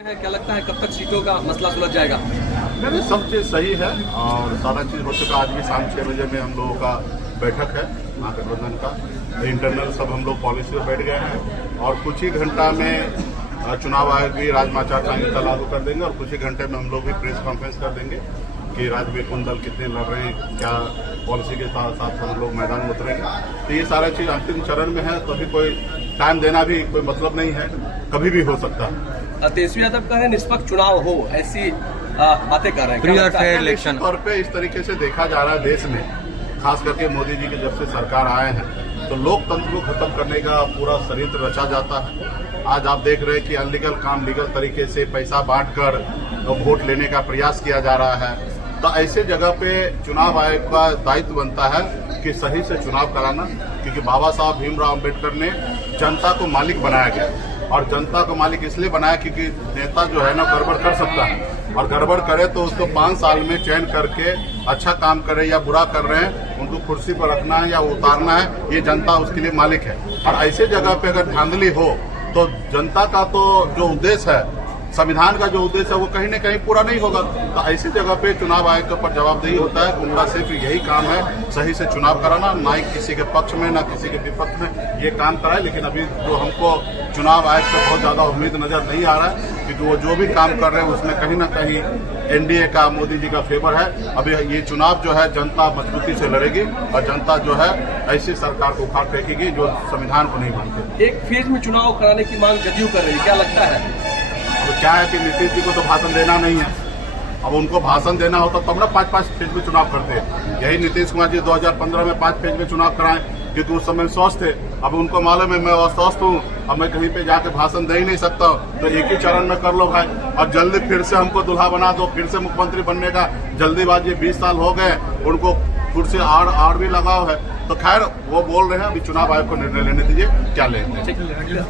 क्या लगता है कब तक सीटों का मसला सुलझ जाएगा? नहीं, सब चीज़ सही है और सारा चीज़ हो चुका। आज भी शाम 6 बजे में हम लोगों का बैठक है महागठबंधन का। इंटरनल सब हम लोग पॉलिसी पर बैठ गए हैं और कुछ ही घंटा में चुनाव आयोग भी राजमाचार संहिता लागू कर देंगे और कुछ ही घंटे में हम लोग भी प्रेस कॉन्फ्रेंस कर देंगे कि राज्य में कौन दल कितने लड़ रहे हैं, क्या पॉलिसी के साथ साथ हम लोग मैदान में उतरेंगे। तो ये सारा चीज़ अंतिम चरण में है, तो अभी कोई टाइम देना भी कोई मतलब नहीं है, कभी भी हो सकता है। तेजस्वी यादव कह रहे हैं निष्पक्ष चुनाव हो, ऐसी बातें कर रहे हैं। इलेक्शन तौर पे इस तरीके से देखा जा रहा है देश में, खास करके मोदी जी की जब से सरकार आए हैं तो लोकतंत्र को खत्म करने का पूरा षड्यंत्र रचा जाता है। आज आप देख रहे हैं कि अनलीगल काम लीगल तरीके से पैसा बांटकर वोट लेने का प्रयास किया जा रहा है। तो ऐसे जगह पे चुनाव आयोग का दायित्व बनता है कि सही से चुनाव कराना, क्योंकि बाबा साहब भीमराव अम्बेडकर ने जनता को मालिक बनाया गया और जनता को मालिक इसलिए बनाया क्योंकि नेता जो है ना गड़बड़ कर सकता है और गड़बड़ करे तो उसको 5 साल में चयन करके अच्छा काम करे या बुरा कर रहे हैं उनको कुर्सी पर रखना है या उतारना है, ये जनता उसके लिए मालिक है। और ऐसे जगह पे अगर धांधली हो तो जनता का तो जो उद्देश्य है, संविधान का जो उद्देश्य है, वो कहीं न कहीं पूरा नहीं होगा। तो ऐसी जगह पे चुनाव आयोग के ऊपर जवाबदेही होता है। उनका सिर्फ यही काम है सही से चुनाव कराना, ना ही किसी के पक्ष में ना किसी के विपक्ष में ये काम कराए। लेकिन अभी जो हमको चुनाव आयोग से बहुत ज्यादा उम्मीद नजर नहीं आ रहा है, क्योंकि वो जो भी काम कर रहे हैं उसमें कहीं न कहीं एनडीए का, मोदी जी का फेवर है। अभी ये चुनाव जो है जनता मजबूती से लड़ेगी और जनता जो है ऐसी सरकार को उखाड़ फेंकेगी जो संविधान को नहीं मानते। एक फेज में चुनाव कराने की मांग जदयू कर रही है, क्या लगता है? तो क्या है कि नीतीश जी को तो भाषण देना नहीं है। अब उनको भाषण देना होता तो हम ना 5-5 फेज में चुनाव करते हैं। यही नीतीश कुमार जी 2015 में 5 फेज में चुनाव कराएं, क्योंकि उस समय स्वस्थ थे। अब उनको मालूम है मैं अस्वस्थ हूँ, अब मैं कहीं पे जाके भाषण दे ही नहीं सकता, तो एक ही चरण में कर लो भाई। और जल्दी फिर से हमको दुल्हा बना दो, फिर से मुख्यमंत्री बनने का जल्दीबाजी। 20 साल हो गए, उनको कुर्सी आड़ भी लगाव है। तो खैर वो बोल रहे हैं, अभी चुनाव आयोग को निर्णय लेने दीजिए क्या लेंगे।